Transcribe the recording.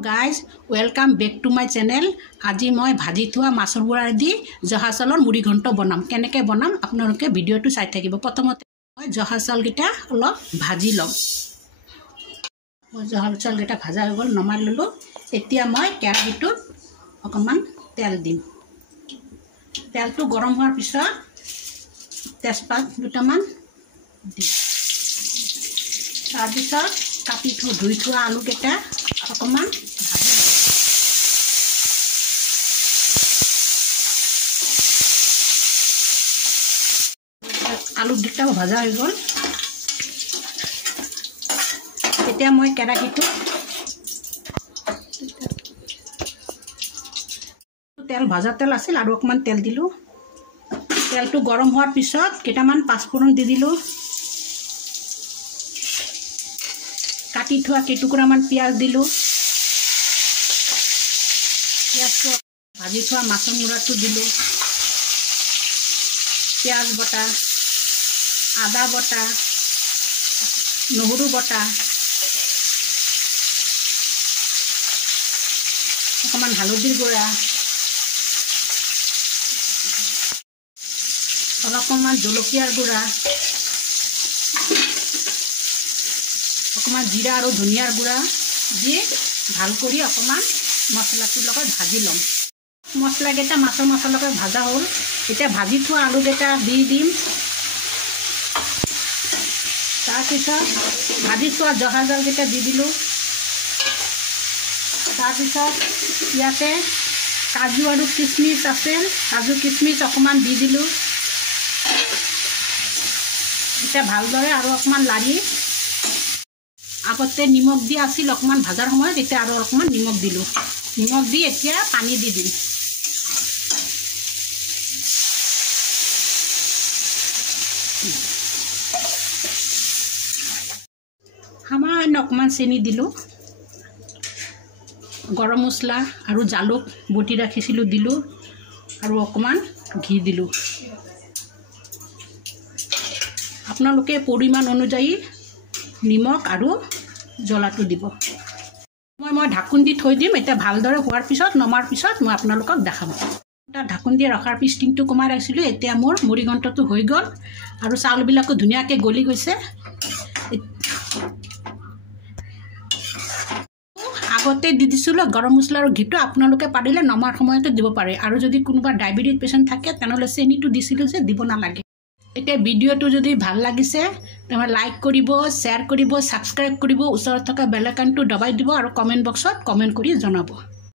Guys, welcome back to my channel. আজি মই ভাজি থোৱা মাছৰ গুড়া দি জহা চাউলৰ মুড়ি ঘণ্ট বনাম। কেনেকৈ বনাম আপোনালোকে ভিডিঅ'টো চাই থাকিব। প্ৰথমতে মই জহা চাউলকেইটা অলপ ভাজি লম। জহা চাউলকেইটা ভাজা হৈ গ'ল, নমাই ল'লোঁ। এতিয়া মই কেৰাহীটোত অকণমান তেল দিম। তেলটো গৰম হোৱাৰ পিছত তেজপাত দুটামান দিম। তাৰপিছত কাটি ধুই থোৱা আলুকেইটা অকণমান আলু দুটাও ভাজা হৈ গ'ল। এতিয়া মই কেৰাহীটো তেল ভাজা তেল আছিল আৰু অকণমান তেল দিলোঁ। তেলটো গৰম হোৱাৰ পিছত কেইটামান পাঁচফোৰণ দি দিলোঁ। কাটি থোৱা কেইটুকুৰামান পিঁয়াজ দিলোঁ। পিঁয়াজটো ভাজি থোৱা মাছৰ মুড়াটো দিলোঁ। পিঁয়াজ বটা, আদা বটা, নহৰু বটা, অকণমান হালধিৰ গুড়া, অলপমান জলকীয়াৰ গুড়া, অকণমান জিৰা আৰু ধনিয়াৰ গুড়া দি ভাল কৰি অকণমান মছলাটোৰ লগত ভাজি ল'ম। মছলাকেইটা মাছৰ মছলাকৈ ভাজা হ'ল। এতিয়া ভাজি থোৱা আলুকেইটা দি দিম। তাৰপিছত ভাজি থোৱা জহা চাউলকেইটা দি দিলোঁ। তাৰপিছত ইয়াতে কাজু আৰু কিচমিচ আছিল, কাজু কিচমিচ অকণমান দি দিলোঁ। এতিয়া ভালদৰে আৰু অকণমান লাৰি আগতে নিমখ দি আছিল অকণমান ভাজাৰ সময়ত, এতিয়া আৰু অকণমান নিমখ দিলোঁ। নিমখ দি এতিয়া পানী দি দিম। সামান্য অকণমান চেনি দিলোঁ। গৰম মছলা আৰু জালুক বটি ৰাখিছিলোঁ দিলোঁ আৰু অকণমান ঘি দিলোঁ। আপোনালোকে পৰিমাণ অনুযায়ী নিমখ আৰু জ্বলাটো দিব। মই ঢাকোন দি থৈ দিম। এতিয়া ভালদৰে হোৱাৰ পিছত নমাৰ পিছত মই আপোনালোকক দেখাম। এটা ঢাকোন দি ৰখাৰ পিছত ষ্টিংটো কমাই ৰাখিছিলোঁ। এতিয়া মোৰ মুড়ি ঘণ্টটো হৈ গ'ল আৰু চাউলবিলাকো ধুনীয়াকৈ গলি গৈছে। আগতে দি দিছিলোঁ গৰম মছলা আৰু ঘিটো, আপোনালোকে পাৰিলে নমাৰ সময়তে দিব পাৰে। আৰু যদি কোনোবা ডায়েবেটিছ পেচেণ্ট থাকে তেনেহ'লে চেনিটো দিছিলোঁ যে দিব নালাগে। এতিয়া ভিডিঅ'টো যদি ভাল লাগিছে তেনেহ'লে লাইক কৰিব, শ্বেয়াৰ কৰিব, ছাবস্ক্ৰাইব কৰিব, ওচৰত থকা বেল আইকনটো দবাই দিব আৰু কমেণ্ট বক্সত কমেণ্ট কৰি জনাব।